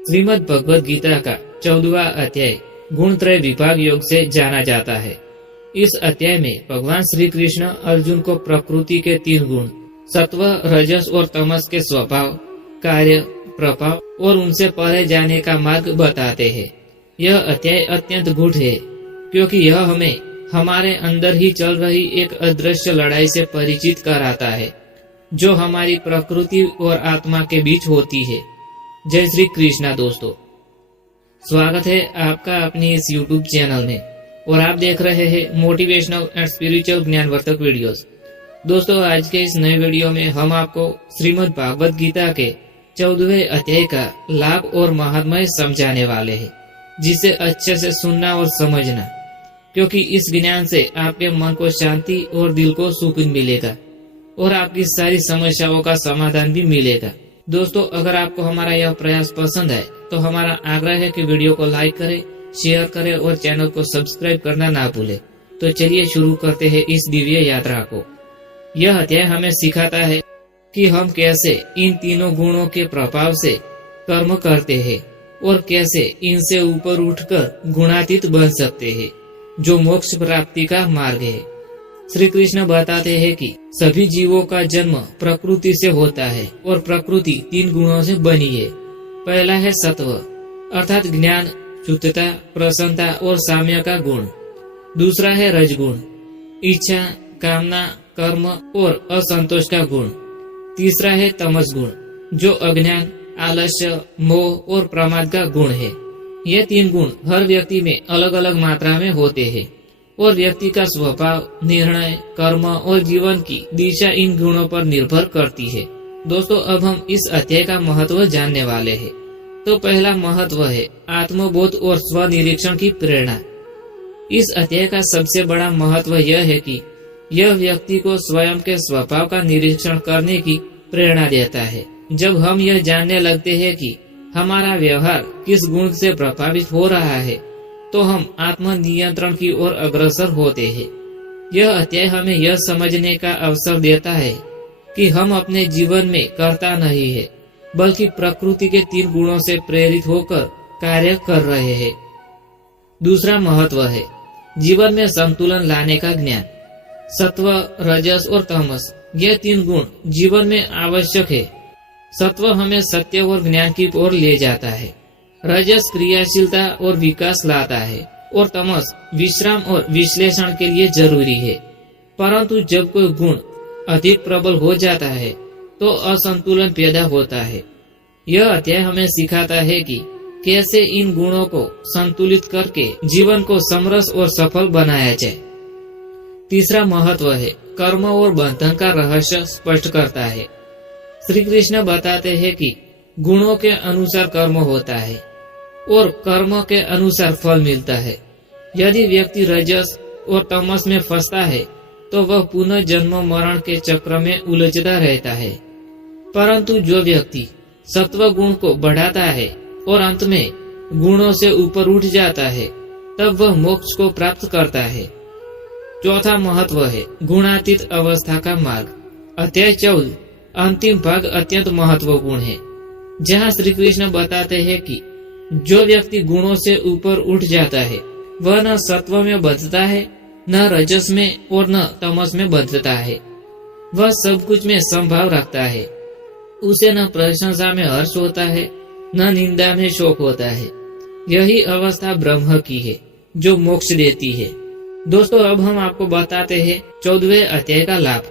श्रीमद् भगवद गीता का 14वां अध्याय गुणत्रय विभाग योग से जाना जाता है। इस अध्याय में भगवान श्री कृष्ण अर्जुन को प्रकृति के 3 गुण सत्व, रजस और तमस के स्वभाव, कार्य, प्रभाव और उनसे परे जाने का मार्ग बताते हैं। यह अध्याय अत्यंत गूढ़ है क्योंकि यह हमें हमारे अंदर ही चल रही एक अदृश्य लड़ाई से परिचित कराता है जो हमारी प्रकृति और आत्मा के बीच होती है। जय श्री कृष्णा दोस्तों, स्वागत है आपका अपनी इस YouTube चैनल में और आप देख रहे हैं मोटिवेशनल एंड स्पिरिचुअल ज्ञानवर्धक वीडियोस। दोस्तों, आज के इस नए वीडियो में हम आपको श्रीमद् भागवत गीता के 14वें अध्याय का लाभ और महात्म्य समझाने वाले हैं, जिसे अच्छे से सुनना और समझना, क्योंकि इस ज्ञान से आपके मन को शांति और दिल को सुकून मिलेगा और आपकी सारी समस्याओं का समाधान भी मिलेगा। दोस्तों, अगर आपको हमारा यह प्रयास पसंद है तो हमारा आग्रह है कि वीडियो को लाइक करें, शेयर करें और चैनल को सब्सक्राइब करना ना भूलें। तो चलिए शुरू करते हैं इस दिव्य यात्रा को। यह अध्याय हमें सिखाता है कि हम कैसे इन तीनों गुणों के प्रभाव से कर्म करते हैं और कैसे इनसे ऊपर उठकर गुणातीत बन सकते हैं, जो मोक्ष प्राप्ति का मार्ग है। श्री कृष्ण बताते हैं कि सभी जीवों का जन्म प्रकृति से होता है और प्रकृति 3 गुणों से बनी है। पहला है सत्व, अर्थात ज्ञान, शुद्धता, प्रसन्नता और साम्य का गुण। दूसरा है रजगुण, इच्छा, कामना, कर्म और असंतोष का गुण। तीसरा है तमस गुण, जो अज्ञान, आलस्य, मोह और प्रमाद का गुण है। ये 3 गुण हर व्यक्ति में अलग अलग मात्रा में होते हैं और व्यक्ति का स्वभाव, निर्णय, कर्म और जीवन की दिशा इन गुणों पर निर्भर करती है। दोस्तों, अब हम इस अध्याय का महत्व जानने वाले हैं। तो पहला महत्व है आत्मबोध और स्वनिरीक्षण की प्रेरणा। इस अध्याय का सबसे बड़ा महत्व यह है कि यह व्यक्ति को स्वयं के स्वभाव का निरीक्षण करने की प्रेरणा देता है। जब हम यह जानने लगते हैं कि हमारा व्यवहार किस गुण से प्रभावित हो रहा है, तो हम आत्म नियंत्रण की ओर अग्रसर होते हैं। यह अध्याय हमें यह समझने का अवसर देता है कि हम अपने जीवन में कर्ता नहीं है, बल्कि प्रकृति के 3 गुणों से प्रेरित होकर कार्य कर रहे हैं। दूसरा महत्व है जीवन में संतुलन लाने का ज्ञान। सत्व, रजस और तमस, ये 3 गुण जीवन में आवश्यक है। सत्व हमें सत्य और ज्ञान की ओर ले जाता है, रजस क्रियाशीलता और विकास लाता है और तमस विश्राम और विश्लेषण के लिए जरूरी है। परंतु जब कोई गुण अधिक प्रबल हो जाता है तो असंतुलन पैदा होता है। यह अध्याय हमें सिखाता है कि कैसे इन गुणों को संतुलित करके जीवन को समरस और सफल बनाया जाए। तीसरा महत्व है कर्म और बंधन का रहस्य स्पष्ट करता है। श्री कृष्ण बताते हैं कि गुणों के अनुसार कर्म होता है और कर्म के अनुसार फल मिलता है। यदि व्यक्ति रजस और तमस में फंसता है तो वह पुनः जन्म मरण के चक्र में उलझता रहता है। परंतु जो व्यक्ति सत्व गुण को बढ़ाता है और अंत में गुणों से ऊपर उठ जाता है, तब वह मोक्ष को प्राप्त करता है। चौथा महत्व है गुणातीत अवस्था का मार्ग। अध्याय 14 अंतिम भाग अत्यंत महत्वपूर्ण है, जहाँ श्री कृष्ण बताते हैं कि जो व्यक्ति गुणों से ऊपर उठ जाता है वह न सत्व में बंधता है, न रजस में और न तमस में बंधता है। वह सब कुछ में संभाव रखता है। उसे न प्रशंसा में हर्ष होता है, न निंदा में शोक होता है। यही अवस्था ब्रह्म की है जो मोक्ष देती है। दोस्तों, अब हम आपको बताते हैं 14वें अध्याय का लाभ।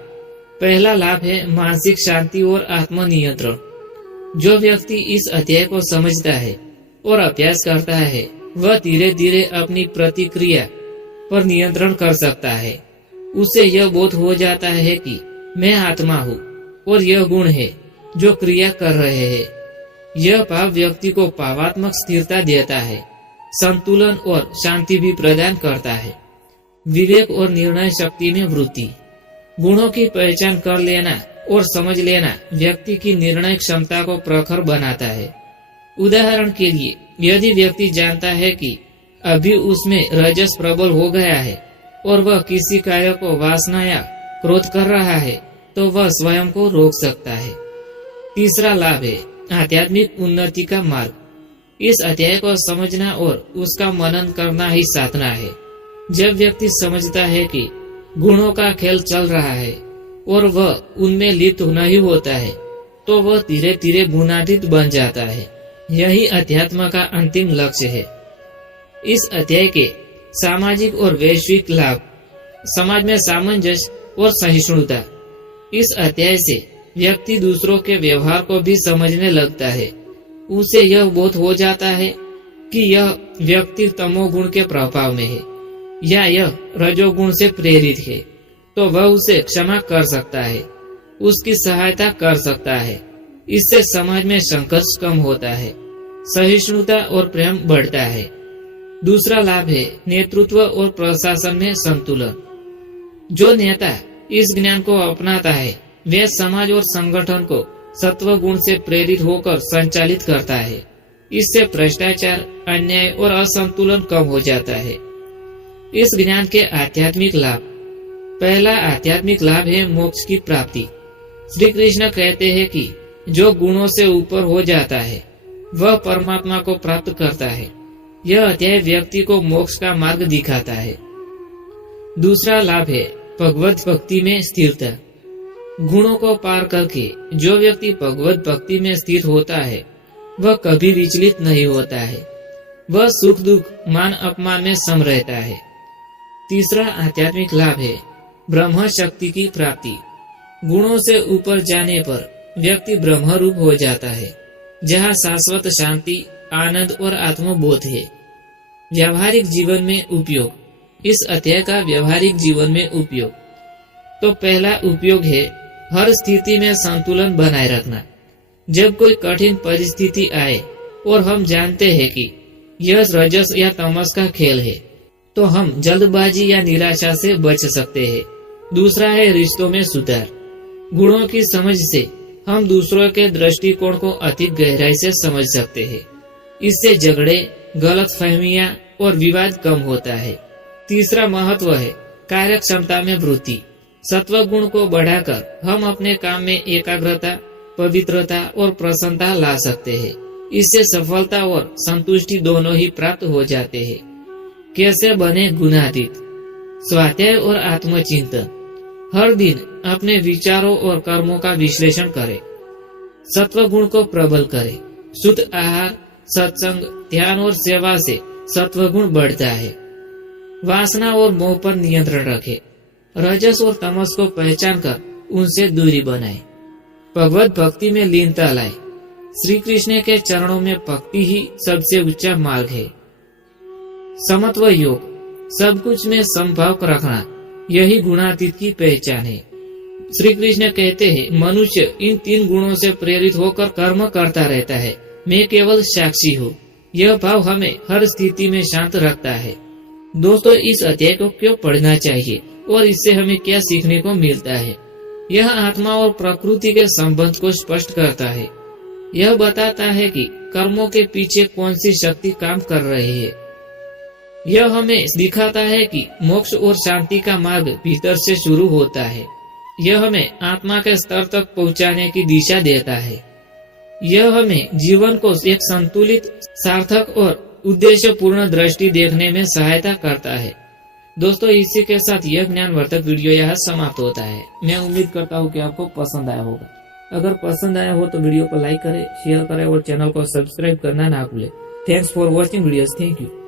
पहला लाभ है मानसिक शांति और आत्मनियंत्रण। जो व्यक्ति इस अध्याय को समझता है और अभ्यास करता है, वह धीरे धीरे अपनी प्रतिक्रिया पर नियंत्रण कर सकता है। उसे यह बोध हो जाता है कि मैं आत्मा हूँ और यह गुण है जो क्रिया कर रहे हैं। यह भाव व्यक्ति को भावात्मक स्थिरता देता है, संतुलन और शांति भी प्रदान करता है। विवेक और निर्णय शक्ति में वृद्धि। गुणों की पहचान कर लेना और समझ लेना व्यक्ति की निर्णय क्षमता को प्रखर बनाता है। उदाहरण के लिए, यदि व्यक्ति जानता है कि अभी उसमें रजस प्रबल हो गया है और वह किसी कार्य को वासना या क्रोध कर रहा है, तो वह स्वयं को रोक सकता है। तीसरा लाभ है आध्यात्मिक उन्नति का मार्ग। इस अध्याय को समझना और उसका मनन करना ही साधना है। जब व्यक्ति समझता है कि गुणों का खेल चल रहा है और वह उनमें लिप्त नहीं होता है, तो वह धीरे धीरे गुणातीत बन जाता है। यही अध्यात्म का अंतिम लक्ष्य है। इस अध्याय के सामाजिक और वैश्विक लाभ, समाज में सामंजस्य और सहिष्णुता। इस अध्याय से व्यक्ति दूसरों के व्यवहार को भी समझने लगता है। उसे यह बोध हो जाता है कि यह व्यक्ति तमोगुण के प्रभाव में है या यह रजोगुण से प्रेरित है, तो वह उसे क्षमा कर सकता है, उसकी सहायता कर सकता है। इससे समाज में संघर्ष कम होता है, सहिष्णुता और प्रेम बढ़ता है। दूसरा लाभ है नेतृत्व और प्रशासन में संतुलन। जो नेता इस ज्ञान को अपनाता है, वह समाज और संगठन को सत्व गुण से प्रेरित होकर संचालित करता है। इससे भ्रष्टाचार, अन्याय और असंतुलन कम हो जाता है। इस ज्ञान के आध्यात्मिक लाभ। पहला आध्यात्मिक लाभ है मोक्ष की प्राप्ति। श्री कृष्ण कहते हैं कि जो गुणों से ऊपर हो जाता है वह परमात्मा को प्राप्त करता है। यह अध्याय व्यक्ति को मोक्ष का मार्ग दिखाता है। दूसरा लाभ है भगवत भक्ति में स्थिरता। गुणों को पार करके जो व्यक्ति भगवत भक्ति में स्थिर होता है वह कभी विचलित नहीं होता है। वह सुख दुख, मान अपमान में सम रहता है। तीसरा आध्यात्मिक लाभ है ब्रह्म शक्ति की प्राप्ति। गुणों से ऊपर जाने पर व्यक्ति ब्रह्म रूप हो जाता है, जहाँ शाश्वत शांति, आनंद और आत्मबोध है। व्यावहारिक जीवन में उपयोग। इस अध्याय का व्यावहारिक जीवन में उपयोग। तो पहला उपयोग है हर स्थिति में संतुलन बनाए रखना। जब कोई कठिन परिस्थिति आए और हम जानते हैं कि यह रजस या तमस का खेल है, तो हम जल्दबाजी या निराशा से बच सकते हैं। दूसरा है रिश्तों में सुधार। गुणों की समझ से हम दूसरों के दृष्टिकोण को अधिक गहराई से समझ सकते हैं। इससे झगड़े, गलतफहमियां और विवाद कम होता है। तीसरा महत्व है कार्य क्षमता में वृद्धि। सत्व गुण को बढ़ाकर हम अपने काम में एकाग्रता, पवित्रता और प्रसन्नता ला सकते हैं। इससे सफलता और संतुष्टि दोनों ही प्राप्त हो जाते हैं। कैसे बने गुणातीत? स्वाध्याय और आत्मचिंतन। हर दिन अपने विचारों और कर्मों का विश्लेषण करें। सत्व गुण को प्रबल करें। शुद्ध आहार, सत्संग, ध्यान और सेवा से सत्व गुण बढ़ता है। वासना और मोह पर नियंत्रण रखें। रजस और तमस को पहचान कर उनसे दूरी बनाए। भगवत भक्ति में लीनता लाए। श्री कृष्ण के चरणों में भक्ति ही सबसे ऊंचा मार्ग है। समत्व योग। सब कुछ में समभाव रखना, यही गुणातीत की पहचान है। श्री कृष्ण कहते हैं, मनुष्य इन 3 गुणों से प्रेरित होकर कर्म करता रहता है, मैं केवल साक्षी हूँ। यह भाव हमें हर स्थिति में शांत रखता है। दोस्तों, इस अध्याय को क्यों पढ़ना चाहिए और इससे हमें क्या सीखने को मिलता है? यह आत्मा और प्रकृति के संबंध को स्पष्ट करता है। यह बताता है कि कर्मों के पीछे कौन सी शक्ति काम कर रही है। यह हमें दिखाता है कि मोक्ष और शांति का मार्ग भीतर से शुरू होता है। यह हमें आत्मा के स्तर तक पहुंचाने की दिशा देता है। यह हमें जीवन को एक संतुलित, सार्थक और उद्देश्यपूर्ण दृष्टि देखने में सहायता करता है। दोस्तों, इसी के साथ यह ज्ञानवर्धक वीडियो यहाँ समाप्त होता है। मैं उम्मीद करता हूँ कि आपको पसंद आया होगा। अगर पसंद आया हो तो वीडियो को लाइक करें, शेयर करें और चैनल को सब्सक्राइब करना ना भूलें। Thanks for watching videos. Thank you.